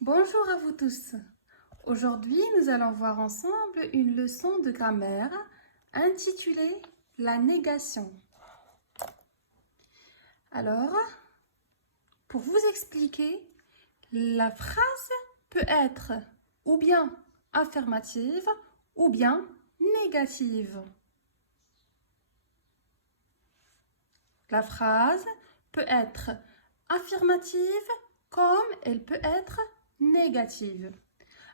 Bonjour à vous tous. Aujourd'hui, nous allons voir ensemble une leçon de grammaire intitulée La négation. Alors, pour vous expliquer, la phrase peut être ou bien affirmative ou bien négative. La phrase peut être affirmative comme elle peut être négative.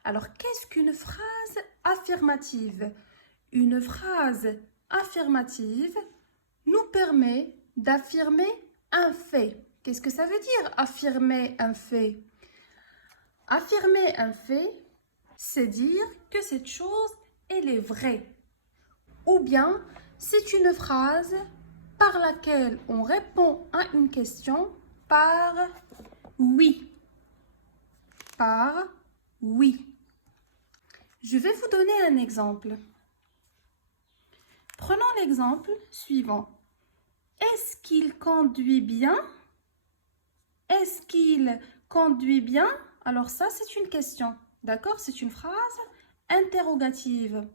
Alors, qu'est-ce qu'une phrase affirmative? Une phrase affirmative nous permet d'affirmer un fait. Qu'est-ce que ça veut dire affirmer un fait? Affirmer un fait, c'est dire que cette chose, elle est vraie. Ou bien, c'est une phrase par laquelle on répond à une question par oui. Par oui. Je vais vous donner un exemple. Prenons l'exemple suivant. Est-ce qu'il conduit bien? Est-ce qu'il conduit bien? Alors ça, c'est une question. D'accord? C'est une phrase interrogative.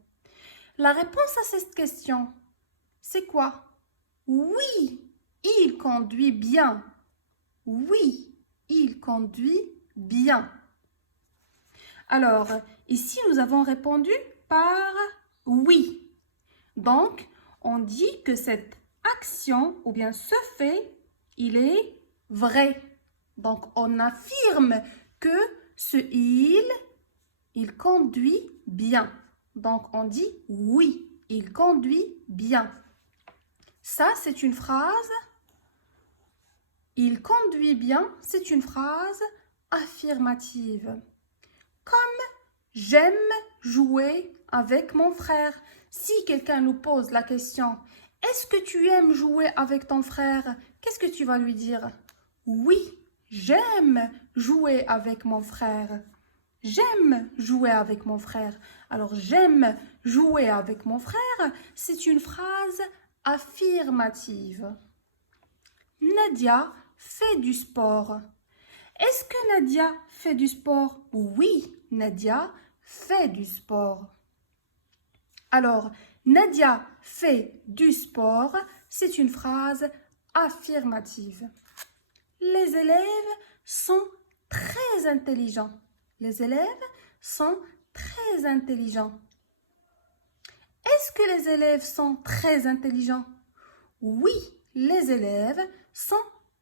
La réponse à cette question, c'est quoi? Oui, il conduit bien. Oui, il conduit bien. Alors, ici, nous avons répondu par oui. Donc, on dit que cette action ou bien ce fait, il est vrai. Donc, on affirme que ce il conduit bien. Donc, on dit oui, il conduit bien. Ça, c'est une phrase. Il conduit bien, c'est une phrase affirmative. Comme j'aime jouer avec mon frère. Si quelqu'un nous pose la question, est-ce que tu aimes jouer avec ton frère? Qu'est-ce que tu vas lui dire? Oui, j'aime jouer avec mon frère. J'aime jouer avec mon frère. Alors, j'aime jouer avec mon frère, c'est une phrase affirmative. Nadia fait du sport. Est-ce que Nadia fait du sport? Oui, Nadia fait du sport. Alors, Nadia fait du sport, c'est une phrase affirmative. Les élèves sont très intelligents. Les élèves sont très intelligents. Est-ce que les élèves sont très intelligents? Oui, les élèves sont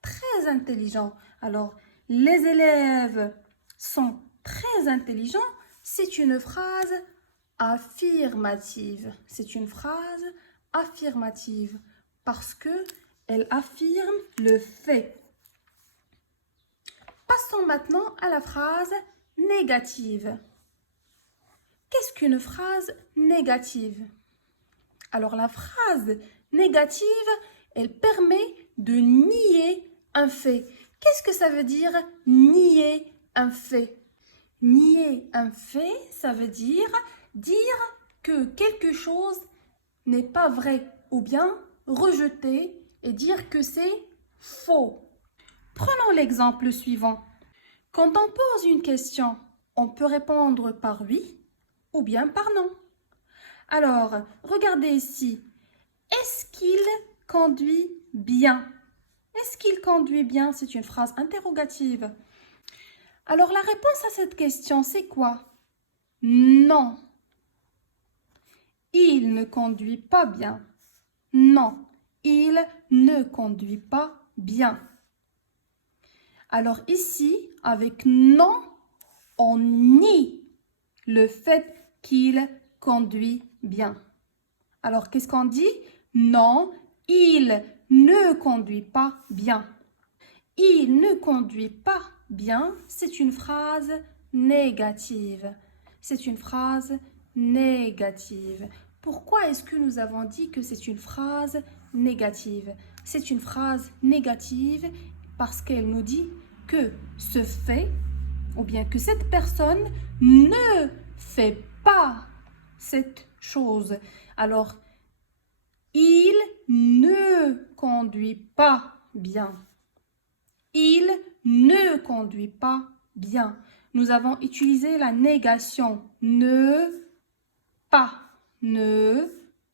très intelligents. Alors, les élèves sont très intelligents, c'est une phrase affirmative. C'est une phrase affirmative parce que elle affirme le fait. Passons maintenant à la phrase négative. Qu'est-ce qu'une phrase négative? Alors, la phrase négative, elle permet de nier un fait. Qu'est-ce que ça veut dire nier un fait? Nier un fait, ça veut dire que quelque chose n'est pas vrai ou bien rejeter et dire que c'est faux. Prenons l'exemple suivant. Quand on pose une question, on peut répondre par oui ou bien par non. Alors, regardez ici. Est-ce qu'il conduit bien? Est-ce qu'il conduit bien? C'est une phrase interrogative. Alors, la réponse à cette question, c'est quoi? Non. Il ne conduit pas bien. Non, il ne conduit pas bien. Alors ici, avec non, on nie le fait qu'il conduit bien. Alors, qu'est-ce qu'on dit? Non, il ne conduit pas bien. Il ne conduit pas bien, c'est une phrase négative. C'est une phrase négative. Pourquoi est-ce que nous avons dit que c'est une phrase négative? C'est une phrase négative parce qu'elle nous dit que ce fait, ou bien que cette personne ne fait pas cette chose. Alors, il ne conduit pas bien. Il ne conduit pas bien. nous avons utilisé la négation. Ne pas. Ne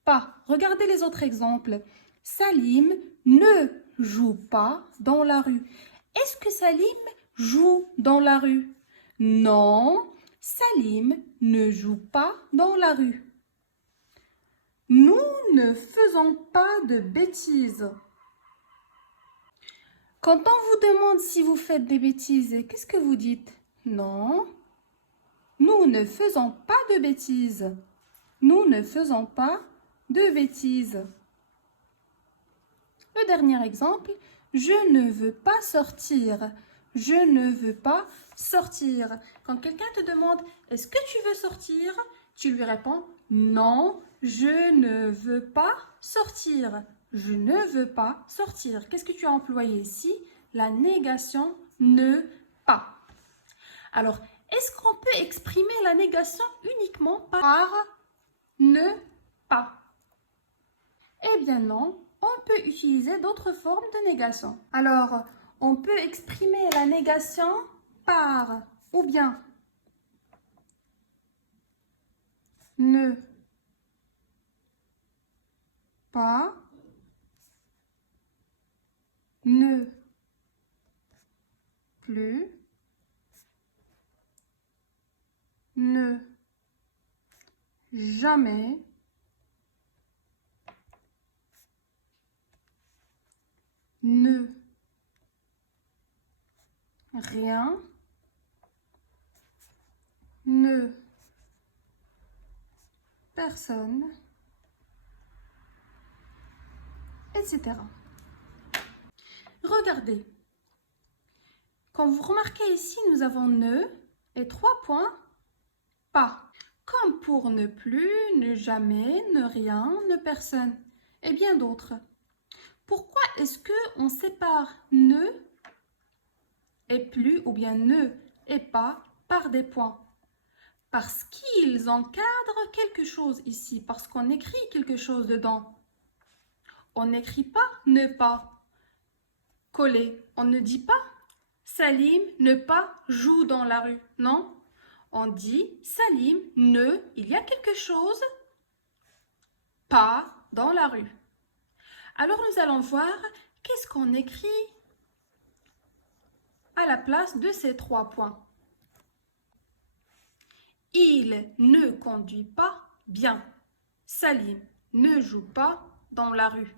pas. Regardez les autres exemples. Salim ne joue pas dans la rue. Est-ce que Salim joue dans la rue? Non, Salim ne joue pas dans la rue. Nous ne faisons pas de bêtises. Quand on vous demande si vous faites des bêtises, qu'est-ce que vous dites? Non, nous ne faisons pas de bêtises. Nous ne faisons pas de bêtises. Le dernier exemple, je ne veux pas sortir. Je ne veux pas sortir. Quand quelqu'un te demande, est-ce que tu veux sortir? Tu lui réponds, non, je ne veux pas sortir. Je ne veux pas sortir. Qu'est-ce que tu as employé ici? La négation ne pas. Alors, est-ce qu'on peut exprimer la négation uniquement par ne pas? Eh bien non, on peut utiliser d'autres formes de négation. Alors, on peut exprimer la négation par ou bien ne pas, ne plus, ne jamais, ne rien, ne personne, etc. Regardez. Quand vous remarquez ici, nous avons ne et 3 points pas. Comme pour ne plus, ne jamais, ne rien, ne personne et bien d'autres. Pourquoi est-ce qu'on sépare ne et plus ou bien ne et pas par des points? Parce qu'ils encadrent quelque chose ici, parce qu'on écrit quelque chose dedans. On n'écrit pas ne pas coller. On ne dit pas Salim ne pas joue dans la rue. Non, on dit Salim ne, il y a quelque chose pas dans la rue. Alors nous allons voir qu'est-ce qu'on écrit à la place de ces 3 points. Il ne conduit pas bien. Salim ne joue pas dans la rue.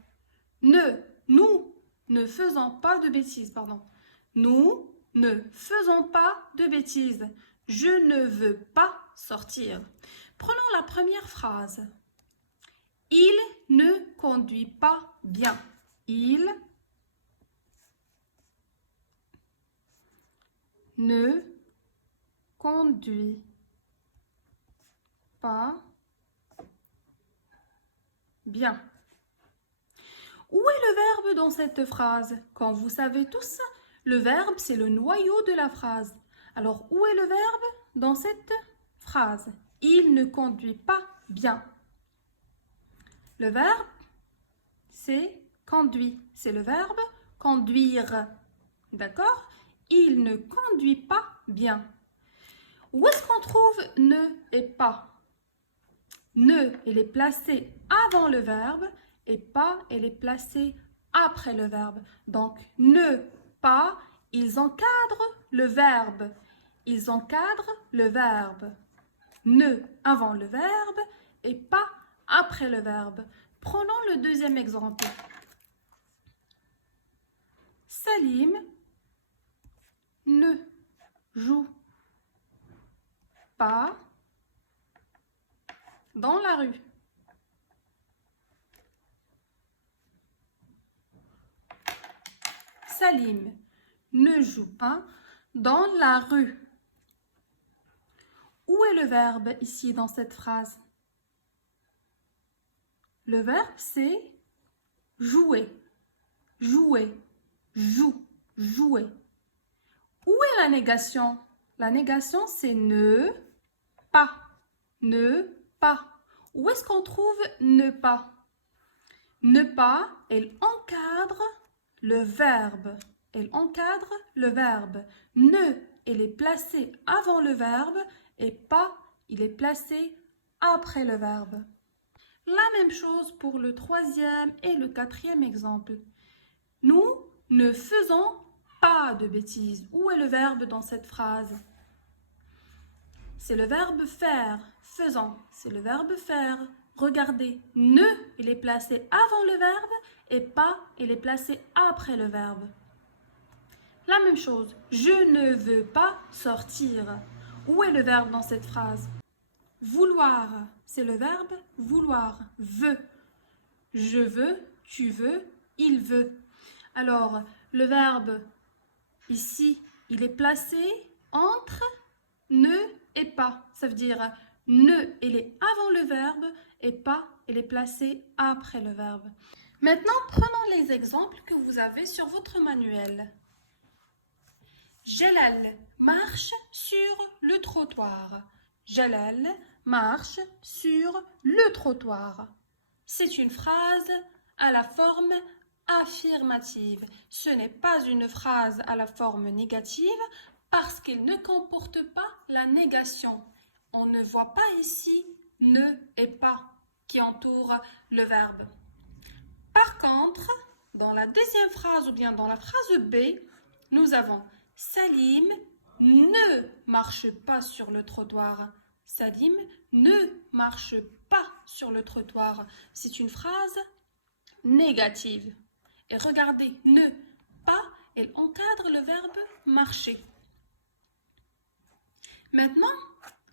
Nous ne faisons pas de bêtises, pardon. Nous ne faisons pas de bêtises. Je ne veux pas sortir. Prenons la première phrase. Il ne conduit pas bien. Il ne conduit pas bien. Où est le verbe dans cette phrase? Quand vous savez tout ça, le verbe, c'est le noyau de la phrase. Alors, où est le verbe dans cette phrase? Il ne conduit pas bien. Le verbe, c'est conduit. C'est le verbe conduire. D'accord? Il ne conduit pas bien. Où est-ce qu'on trouve ne et pas? Ne, il est placé avant le verbe et pas, il est placé après le verbe. Donc, ne, pas, ils encadrent le verbe. Ils encadrent le verbe. Ne avant le verbe et pas après le verbe. Prenons le deuxième exemple. Salim ne joue pas dans la rue. Salim ne joue pas dans la rue. Où est le verbe ici dans cette phrase? Le verbe c'est jouer, jouer, jouer. Où est la négation? La négation c'est ne pas, ne pas. Où est-ce qu'on trouve ne pas? Ne pas, elle encadre le verbe. Elle encadre le verbe. Ne il est placé avant le verbe et pas, il est placé après le verbe. La même chose pour le troisième et le quatrième exemple. Nous ne faisons pas de bêtises. Où est le verbe dans cette phrase? C'est le verbe faire. Faisant, c'est le verbe faire. Regardez, ne, il est placé avant le verbe et pas, il est placé après le verbe. La même chose, je ne veux pas sortir. Où est le verbe dans cette phrase? Vouloir, c'est le verbe vouloir. Veut. Je veux, tu veux, il veut. Alors, le verbe ici, il est placé entre ne et pas. Ça veut dire ne, il est avant le verbe et pas, il est placé après le verbe. Maintenant, prenons les exemples que vous avez sur votre manuel. Jalal marche sur le trottoir. Jalal marche sur le trottoir. C'est une phrase à la forme affirmative. Ce n'est pas une phrase à la forme négative parce qu'elle ne comporte pas la négation. On ne voit pas ici ne et pas qui entourent le verbe. Par contre, dans la deuxième phrase ou bien dans la phrase B, nous avons Salim ne marche pas sur le trottoir. Salim ne marche pas sur le trottoir. C'est une phrase négative. Et regardez, ne pas, elle encadre le verbe marcher. Maintenant,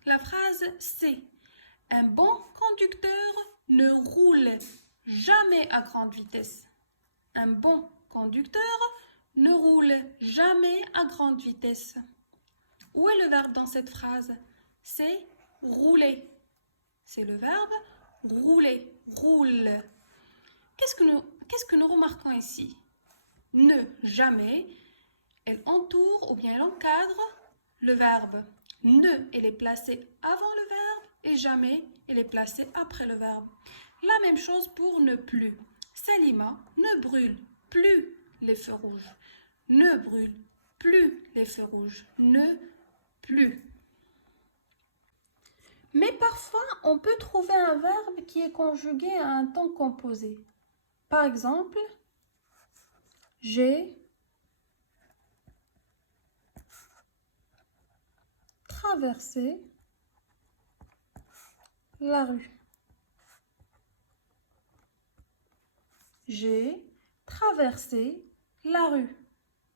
la phrase C. Un bon conducteur ne roule jamais à grande vitesse. Un bon conducteur ne roule jamais à grande vitesse. Où est le verbe dans cette phrase? C'est rouler. C'est le verbe rouler, roule. Qu'est-ce que nous remarquons ici? Ne, jamais, elle entoure ou bien elle encadre le verbe. Ne, elle est placée avant le verbe et jamais, elle est placée après le verbe. La même chose pour ne plus. Salima ne brûle plus les feux rouges. Ne brûle plus les feux rouges. Ne plus. Mais parfois, on peut trouver un verbe qui est conjugué à un temps composé. Par exemple, j'ai traversé la rue. J'ai traversé la rue.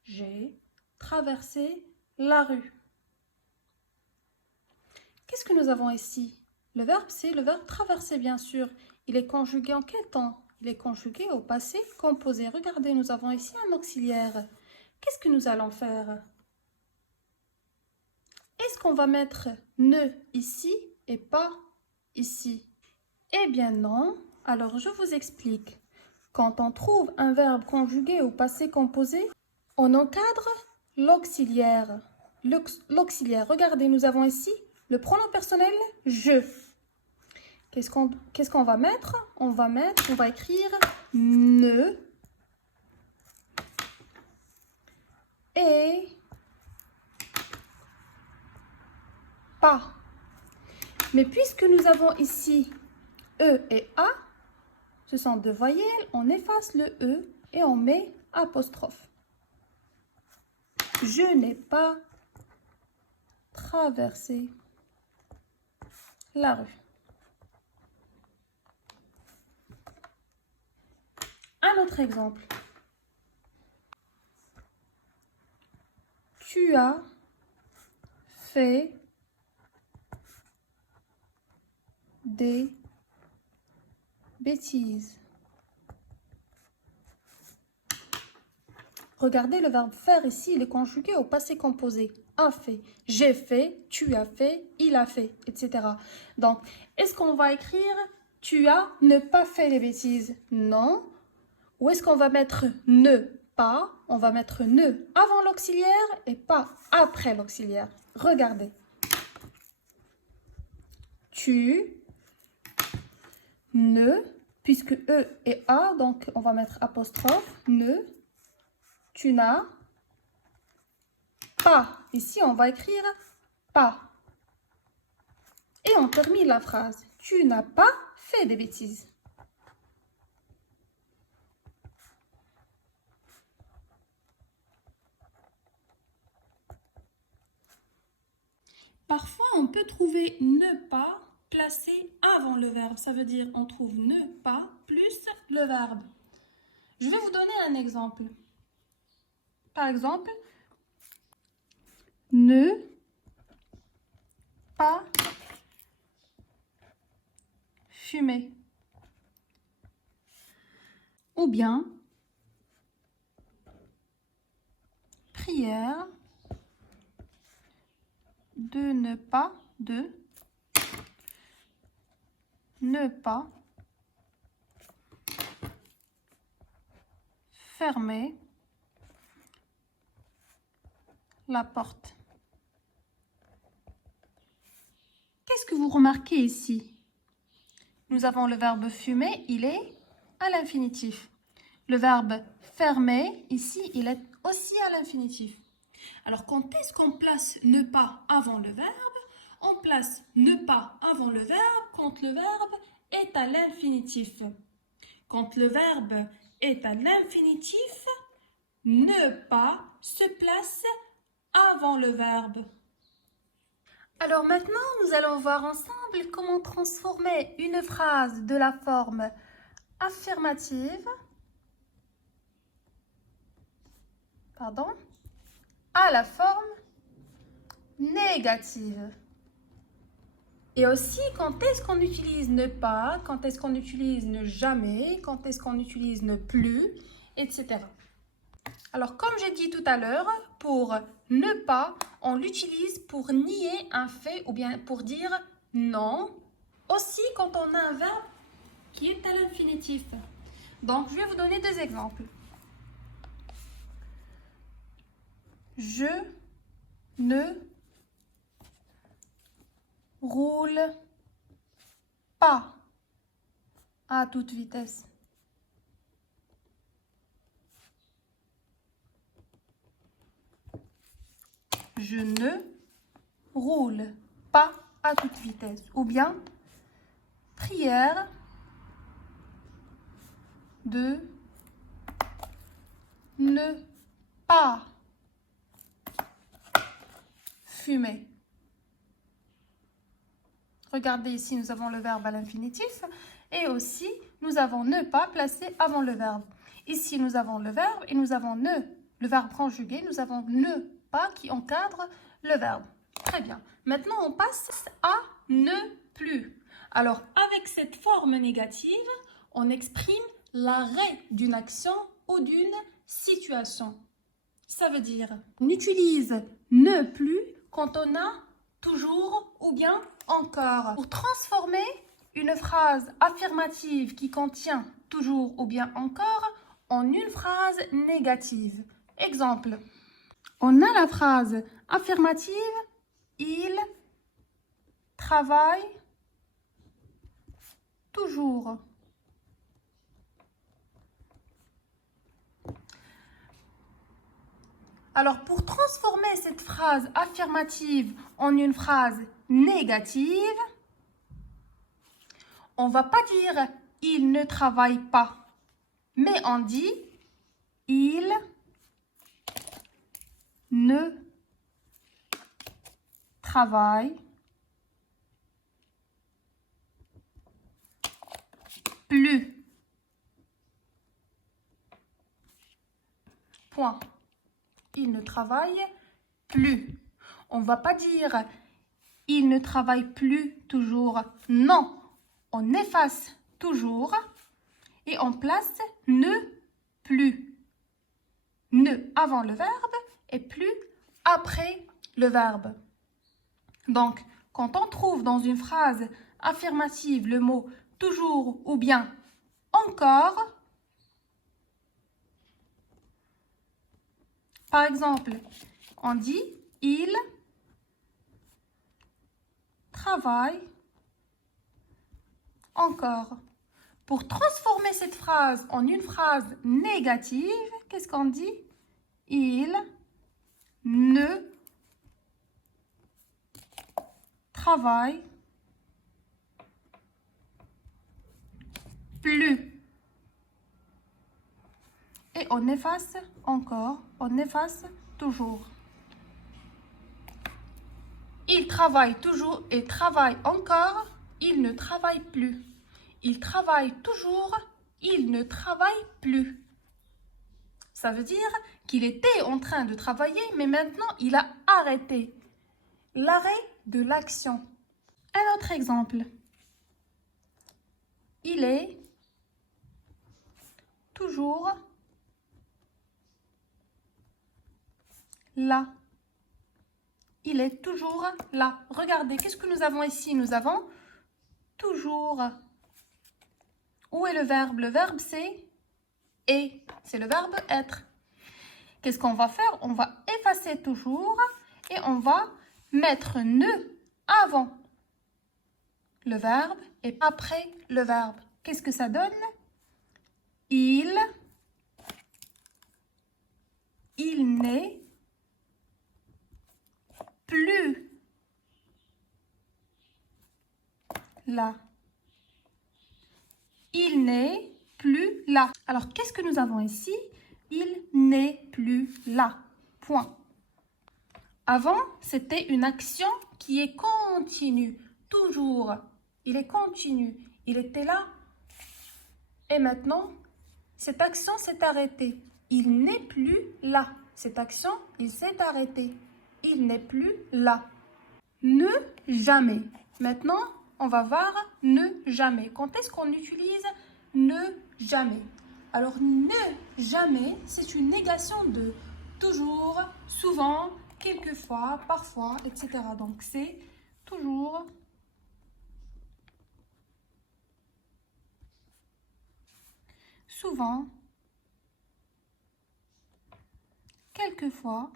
J'ai traversé la rue. Qu'est-ce que nous avons ici? Le verbe, c'est le verbe traverser, bien sûr. Il est conjugué en quel temps? Il est conjugué au passé composé. Regardez, nous avons ici un auxiliaire. Qu'est-ce que nous allons faire? Est-ce qu'on va mettre ne ici et pas ici? Eh bien non. Alors, je vous explique. Quand on trouve un verbe conjugué au passé composé, on encadre l'auxiliaire. L'auxiliaire, regardez, nous avons ici le pronom personnel je. Qu'est-ce qu'on va mettre? On va écrire ne et pas. Mais puisque nous avons ici E et A, ce sont deux voyelles, on efface le E et on met apostrophe. Je n'ai pas traversé la rue. Un autre exemple. Tu as fait des bêtises. Regardez le verbe faire ici, il est conjugué au passé composé. A fait, j'ai fait, tu as fait, il a fait, etc. Donc, est-ce qu'on va écrire tu as ne pas fait les bêtises? Non. Ou est-ce qu'on va mettre ne pas? On va mettre ne avant l'auxiliaire et pas après l'auxiliaire. Regardez. Tu ne, puisque E et A, donc on va mettre apostrophe, ne, tu n'as pas Ici, on va écrire pas. Et on termine la phrase. Tu n'as pas fait des bêtises. Parfois, on peut trouver ne pas placé avant le verbe. Ça veut dire on trouve ne pas plus le verbe. Je vais vous donner un exemple. Par exemple, ne pas fumer. Ou bien, prière de ne pas fermer la porte. Qu'est-ce que vous remarquez ici? Nous avons le verbe fumer, il est à l'infinitif. Le verbe fermer, ici, il est aussi à l'infinitif. Alors, quand est-ce qu'on place ne pas avant le verbe? On place ne pas avant le verbe quand le verbe est à l'infinitif. Quand le verbe est à l'infinitif, ne pas se place avant le verbe. Alors maintenant, nous allons voir ensemble comment transformer une phrase de la forme affirmative à la forme négative. Et aussi, quand est-ce qu'on utilise ne pas, quand est-ce qu'on utilise ne jamais, quand est-ce qu'on utilise ne plus, etc. Alors, comme j'ai dit tout à l'heure, pour ne pas, on l'utilise pour nier un fait ou bien pour dire non. Aussi, quand on a un verbe qui est à l'infinitif. Donc, je vais vous donner deux exemples. Je ne roule pas à toute vitesse. Je ne roule pas à toute vitesse. Ou bien, prière de ne pas fumer. Regardez ici, nous avons le verbe à l'infinitif et aussi nous avons ne pas placé avant le verbe. Ici, nous avons le verbe et nous avons ne, le verbe conjugué, nous avons ne pas qui encadre le verbe. Très bien. Maintenant, on passe à ne plus. Alors, avec cette forme négative, on exprime l'arrêt d'une action ou d'une situation. Ça veut dire, on utilise ne plus quand on a toujours ou bien encore. Pour transformer une phrase affirmative qui contient toujours ou bien encore en une phrase négative. Exemple, on a la phrase affirmative, il travaille toujours. Alors, pour transformer cette phrase affirmative en une phrase négative, on ne va pas dire « il ne travaille pas », mais on dit « il ne travaille plus ». Point. Il ne travaille plus. On ne va pas dire « il ne travaille plus toujours ». Non, on efface toujours et on place « ne plus ». Ne avant le verbe et plus après le verbe. Donc, quand on trouve dans une phrase affirmative le mot « toujours » ou bien « encore », par exemple, on dit « il travaille encore ». Pour transformer cette phrase en une phrase négative, qu'est-ce qu'on dit? Il ne travaille plus. Et on efface encore, on efface toujours. Il travaille toujours et travaille encore, il ne travaille plus. Il travaille toujours, il ne travaille plus. Ça veut dire qu'il était en train de travailler, mais maintenant il a arrêté. L'arrêt de l'action. Un autre exemple. Il est toujours là. Il est toujours là. Regardez, qu'est-ce que nous avons ici? Nous avons toujours. Où est le verbe? Le verbe, c'est est. C'est le verbe être. Qu'est-ce qu'on va faire? On va effacer toujours et on va mettre ne avant le verbe et après le verbe. Qu'est-ce que ça donne? Il n'est plus là. Il n'est plus là. Alors, qu'est-ce que nous avons ici? Il n'est plus là. Point. Avant, c'était une action qui est continue. Toujours. Il est continu. Il était là. Et maintenant, cette action s'est arrêtée. Il n'est plus là. Cette action, il s'est arrêté. Il n'est plus là. Ne jamais. Maintenant, on va voir ne jamais. Quand est-ce qu'on utilise ne jamais? Alors, ne jamais, c'est une négation de toujours, souvent, quelquefois, parfois, etc. Donc, c'est toujours, souvent, quelquefois,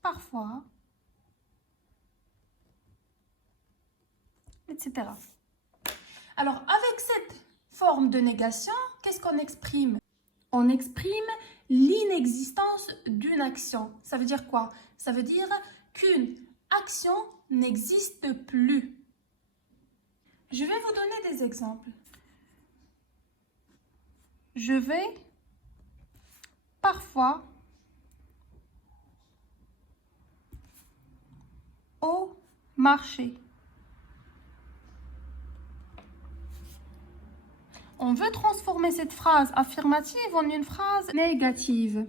parfois, etc. Alors, avec cette forme de négation, qu'est-ce qu'on exprime? On exprime l'inexistence d'une action. Ça veut dire quoi? Ça veut dire qu'une action n'existe plus. Je vais vous donner des exemples. Je vais parfois au marché. On veut transformer cette phrase affirmative en une phrase négative.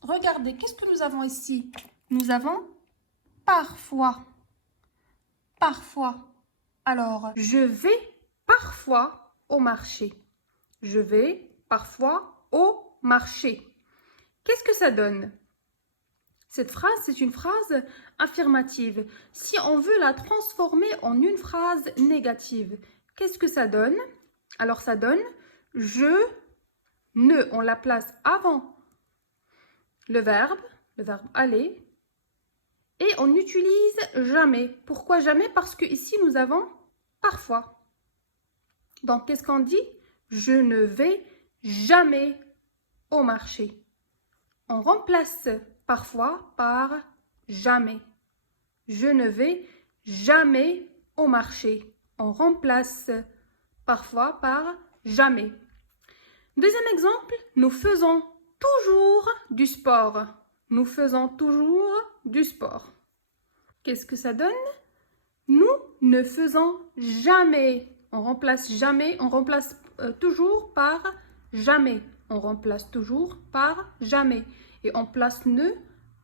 Regardez, qu'est-ce que nous avons ici? Nous avons parfois. Parfois. Alors, je vais parfois au marché. Je vais parfois au marché. Qu'est-ce que ça donne? Cette phrase, c'est une phrase affirmative. Si on veut la transformer en une phrase négative, qu'est-ce que ça donne? Alors, ça donne je ne. On la place avant le verbe aller. Et on n'utilise jamais. Pourquoi jamais? Parce que ici, nous avons parfois. Donc, qu'est-ce qu'on dit? Je ne vais jamais au marché. On remplace parfois par jamais. Je ne vais jamais au marché. On remplace parfois par jamais. Deuxième exemple, nous faisons toujours du sport. Nous faisons toujours du sport. Qu'est-ce que ça donne? Nous ne faisons jamais. On remplace jamais, on remplace toujours par jamais. On remplace toujours par jamais. Et on place ne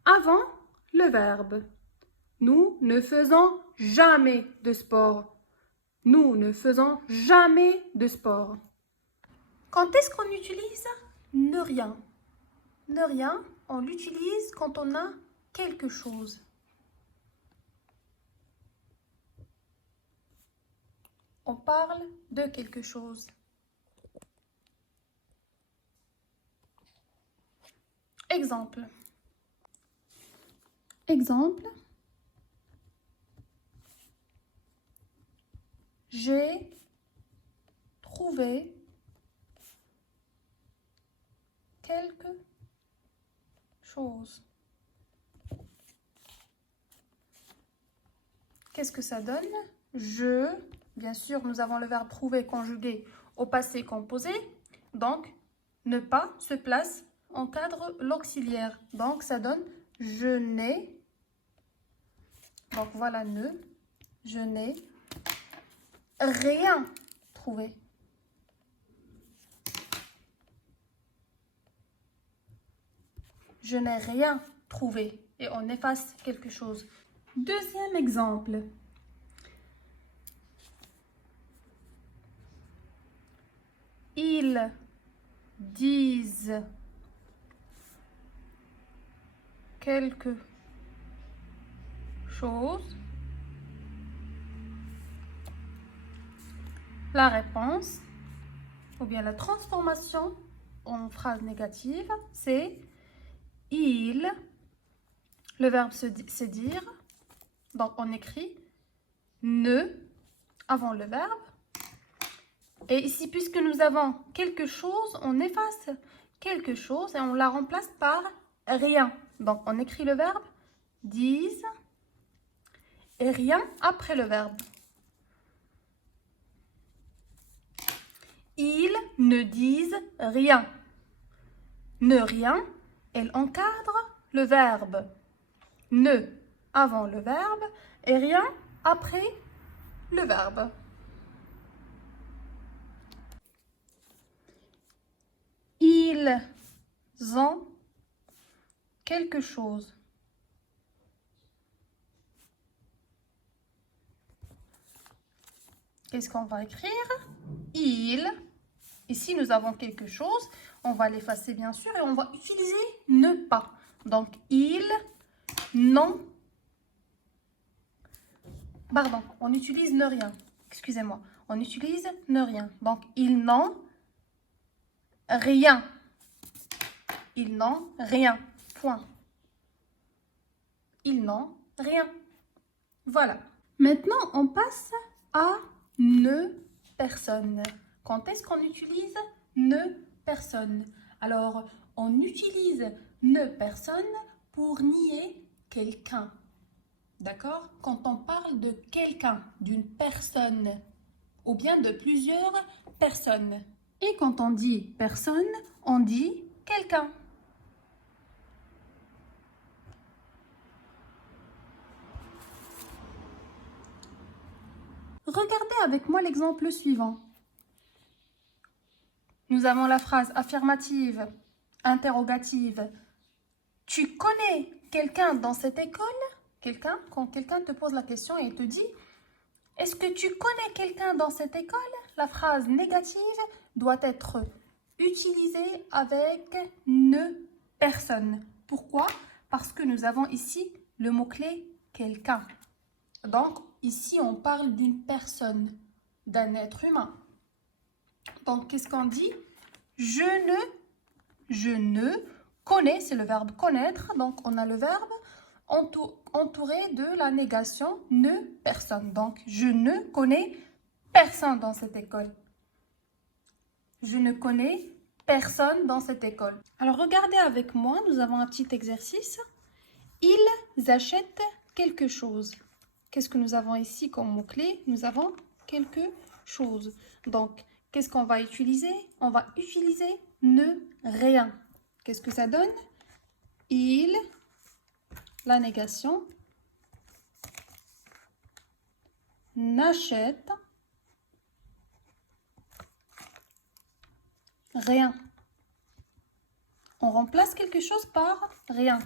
avant le verbe. Nous ne faisons jamais de sport. Nous ne faisons jamais de sport. Quand est-ce qu'on utilise ne rien? Ne rien, on l'utilise quand on a quelque chose. On parle de quelque chose. Exemple. Exemple. J'ai trouvé quelque chose. Qu'est-ce que ça donne? Je, bien sûr, nous avons le verbe trouver conjugué au passé composé. Donc, ne pas se place en cadre l'auxiliaire. Donc, ça donne je n'ai. Donc, voilà ne. Je n'ai rien trouvé. Je n'ai rien trouvé. Et on efface quelque chose. Deuxième exemple. Ils disent quelque chose. La réponse, ou bien la transformation en phrase négative, c'est il. Le verbe c'est dire. Donc, on écrit ne avant le verbe. Et ici, puisque nous avons quelque chose, on efface quelque chose et on la remplace par rien. Donc, on écrit le verbe disent et rien après le verbe. Ils ne disent rien. Ne rien, elle encadre le verbe. Ne avant le verbe et rien après le verbe. Ils ont quelque chose. Qu'est-ce qu'on va écrire? Ils. Ici, nous avons quelque chose. On va l'effacer, bien sûr, et on va utiliser ne pas. Donc, ils n'ont... Pardon, on utilise ne rien. Excusez-moi. On utilise ne rien. Donc, ils n'ont rien. Ils n'ont rien. Point. Ils n'ont rien. Voilà. Maintenant, on passe à ne personne. Quand est-ce qu'on utilise ne personne? Alors, on utilise ne personne pour nier quelqu'un. D'accord? Quand on parle de quelqu'un, d'une personne, ou bien de plusieurs personnes. Et quand on dit personne, on dit quelqu'un. Regardez avec moi l'exemple suivant. Nous avons la phrase affirmative, interrogative. Tu connais quelqu'un dans cette école? Quand quelqu'un te pose la question et te dit « Est-ce que tu connais quelqu'un dans cette école ?» La phrase négative doit être utilisée avec ne personne. Pourquoi? Parce que nous avons ici le mot-clé « quelqu'un ». Donc, ici, on parle d'une personne, d'un être humain. Donc, qu'est-ce qu'on dit? Je ne connais, c'est le verbe connaître. Donc, on a le verbe entouré de la négation ne personne. Donc, je ne connais personne dans cette école. Je ne connais personne dans cette école. Alors, regardez avec moi, nous avons un petit exercice. Ils achètent quelque chose. Qu'est-ce que nous avons ici comme mot-clé? Nous avons quelque chose. Donc, qu'est-ce qu'on va utiliser? On va utiliser ne rien. Qu'est-ce que ça donne? Ils, la négation, n'achètent rien. On remplace quelque chose par rien.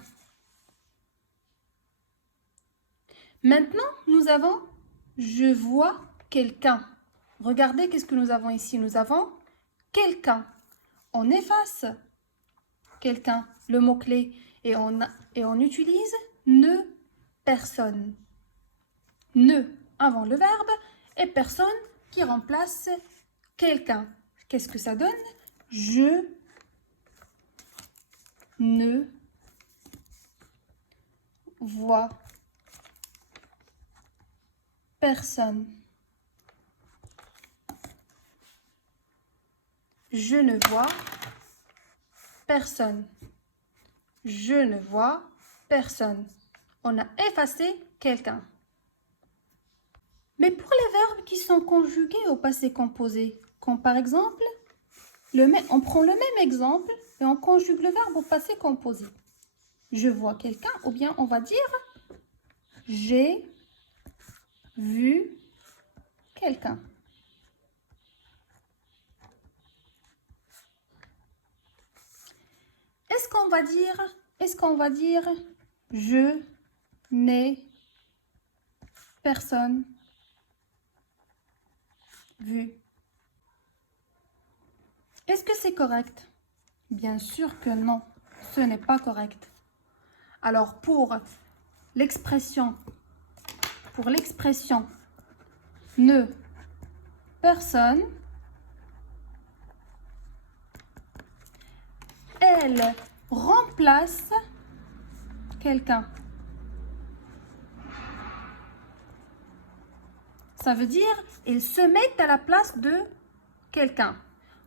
Maintenant, nous avons je vois quelqu'un. Regardez qu'est-ce que nous avons ici. Nous avons quelqu'un. On efface quelqu'un, le mot-clé, et on utilise ne personne. Ne avant le verbe et personne qui remplace quelqu'un. Qu'est-ce que ça donne? Je ne vois personne. Je ne vois personne. Je ne vois personne. On a effacé quelqu'un. Mais pour les verbes qui sont conjugués au passé composé, comme par exemple, on prend le même exemple et on conjugue le verbe au passé composé. Je vois quelqu'un, ou bien on va dire j'ai vu quelqu'un. Est-ce qu'on va dire je n'ai personne vu? Est-ce que c'est correct? Bien sûr que non, ce n'est pas correct. Alors pour l'expression ne personne, elle remplace quelqu'un. Ça veut dire il se met à la place de quelqu'un.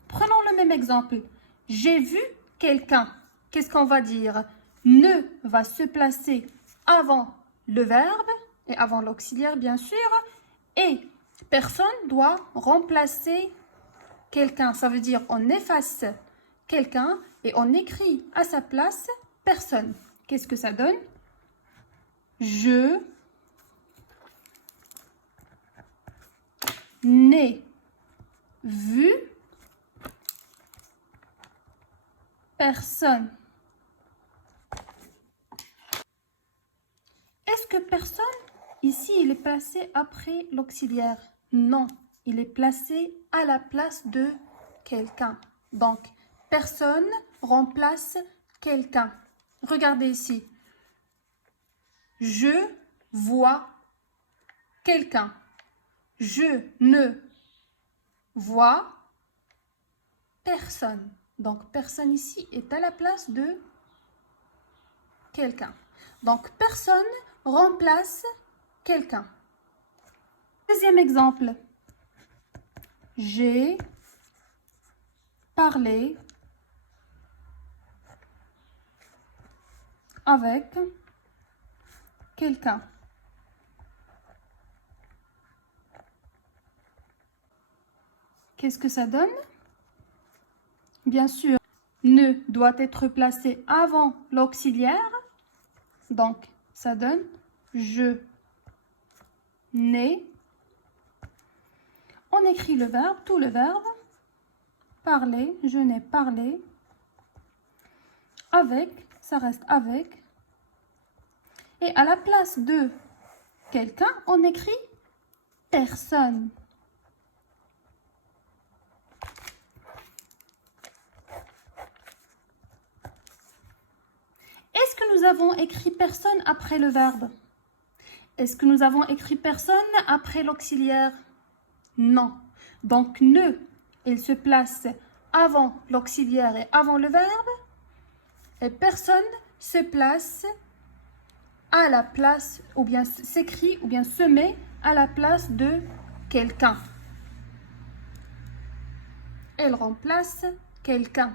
Prenons le même exemple. J'ai vu quelqu'un. Qu'est-ce qu'on va dire? Ne va se placer avant le verbe et avant l'auxiliaire bien sûr. Et personne doit remplacer quelqu'un. Ça veut dire on efface quelqu'un et on écrit à sa place personne. Qu'est-ce que ça donne? Je n'ai vu personne. Est-ce que personne, ici, il est placé après l'auxiliaire? Non, il est placé à la place de quelqu'un. Donc, personne remplace quelqu'un. Regardez ici. Je vois quelqu'un. Je ne vois personne. Donc, personne ici est à la place de quelqu'un. Donc, personne remplace quelqu'un. Deuxième exemple. J'ai parlé avec quelqu'un. Qu'est-ce que ça donne? Bien sûr, ne doit être placé avant l'auxiliaire. Donc, ça donne je n'ai. On écrit le verbe, tout le verbe. Parler, je n'ai parlé. Avec, ça reste avec. Et à la place de quelqu'un, on écrit personne. Est-ce que nous avons écrit personne après le verbe? Est-ce que nous avons écrit personne après l'auxiliaire? Non. Donc, ne, il se place avant l'auxiliaire et avant le verbe. Et personne se place à la place, ou bien s'écrit, ou bien se met à la place de quelqu'un. Elle remplace quelqu'un.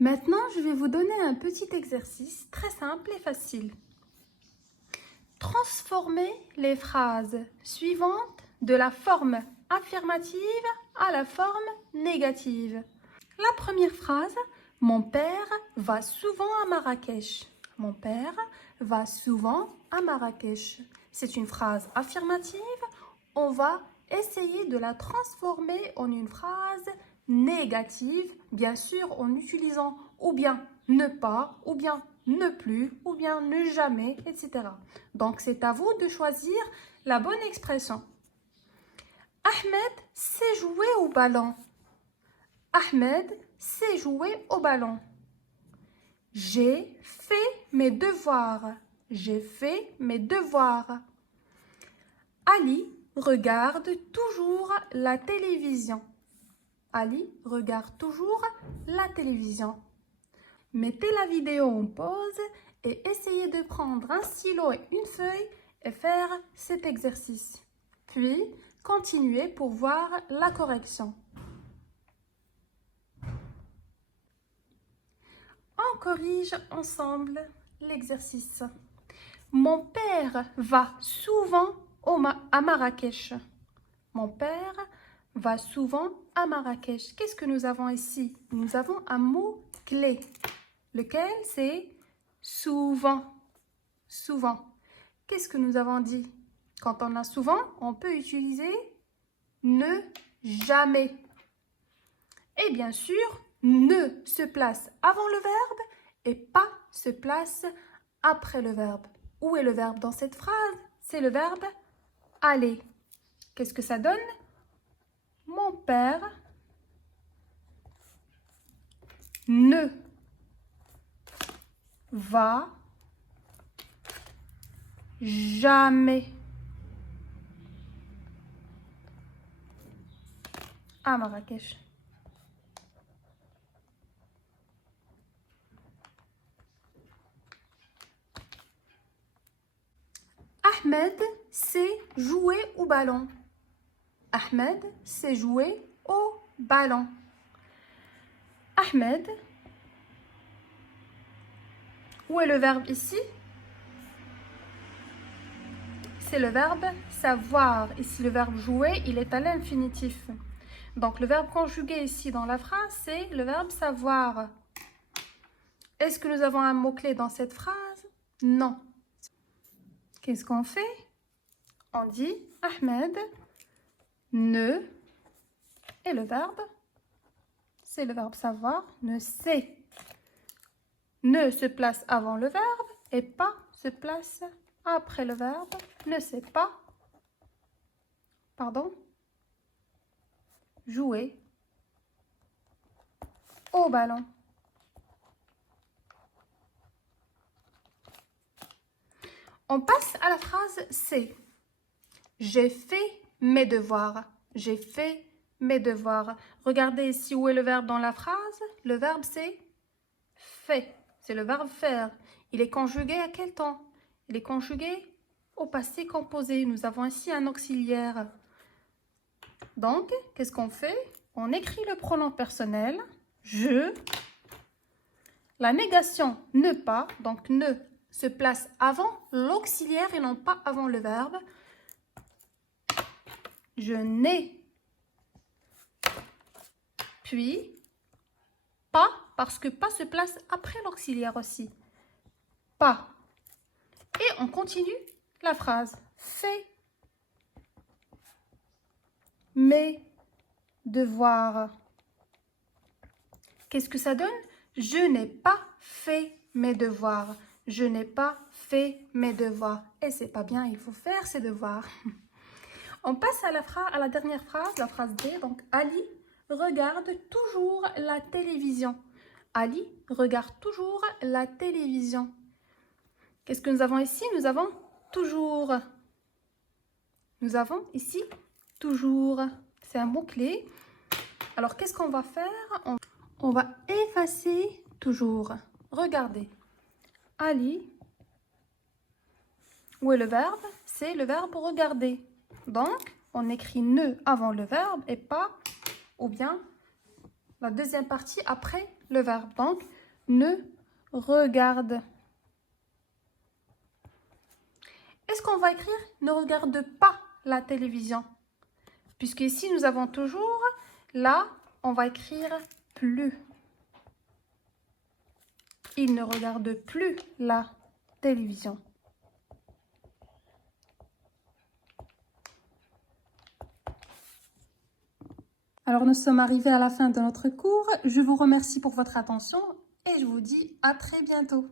Maintenant, je vais vous donner un petit exercice très simple et facile. Transformez les phrases suivantes de la forme affirmative à la forme négative. La première phrase, mon père va souvent à Marrakech. Mon père va souvent à Marrakech. C'est une phrase affirmative. On va essayer de la transformer en une phrase négative, bien sûr en utilisant ou bien ne pas, ou bien ne plus, ou bien ne jamais, etc. Donc, c'est à vous de choisir la bonne expression. Ahmed sait jouer au ballon. Ahmed sait jouer au ballon. J'ai fait mes devoirs. J'ai fait mes devoirs. Ali regarde toujours la télévision. Ali regarde toujours la télévision. Mettez la vidéo en pause et essayez de prendre un stylo et une feuille et faire cet exercice. Puis, continuez pour voir la correction. On corrige ensemble l'exercice. Mon père va souvent à Marrakech. Mon père va souvent à Marrakech. Qu'est-ce que nous avons ici? Nous avons un mot clé. Lequel? C'est souvent. Souvent. Qu'est-ce que nous avons dit? Quand on a souvent, on peut utiliser ne jamais. Et bien sûr, ne se place avant le verbe et pas se place après le verbe. Où est le verbe dans cette phrase? C'est le verbe aller. Qu'est-ce que ça donne? Mon père ne va jamais à Marrakech. Ahmed sait jouer au ballon. Ahmed sait jouer au ballon. Ahmed, où est le verbe ici? C'est le verbe savoir. Ici, le verbe jouer, il est à l'infinitif. Donc, le verbe conjugué ici dans la phrase, c'est le verbe savoir. Est-ce que nous avons un mot-clé dans cette phrase? Non. Qu'est-ce qu'on fait? On dit Ahmed ne, et le verbe, c'est le verbe savoir, ne sait. Ne se place avant le verbe et pas se place après le verbe. Ne sait pas, jouer au ballon. On passe à la phrase C. J'ai fait mes devoirs. J'ai fait mes devoirs. Regardez ici où est le verbe dans la phrase. Le verbe c'est fait. C'est le verbe faire. Il est conjugué à quel temps? Il est conjugué au passé composé. Nous avons ici un auxiliaire. Donc, qu'est-ce qu'on fait? On écrit le pronom personnel. Je. La négation ne pas. Donc, ne se place avant l'auxiliaire et non pas avant le verbe. Je n'ai. Puis, pas, parce que pas se place après l'auxiliaire aussi. Pas. Et on continue la phrase. Fais mes devoirs. Qu'est-ce que ça donne? Je n'ai pas fait mes devoirs. Je n'ai pas fait mes devoirs. Et c'est pas bien, il faut faire ses devoirs. On passe à la dernière phrase, la phrase D. Donc, Ali regarde toujours la télévision. Ali regarde toujours la télévision. Qu'est-ce que nous avons ici? Nous avons toujours. Nous avons ici toujours. C'est un mot-clé. Alors, qu'est-ce qu'on va faire? On va effacer toujours. Regardez. Ali. Où est le verbe? C'est le verbe regarder. Donc, on écrit ne avant le verbe et pas, ou bien la deuxième partie après le verbe. Donc, ne regarde. Est-ce qu'on va écrire ne regarde pas la télévision? Puisque ici, nous avons toujours, là, on va écrire plus. Il ne regarde plus la télévision. Alors, nous sommes arrivés à la fin de notre cours. Je vous remercie pour votre attention et je vous dis à très bientôt.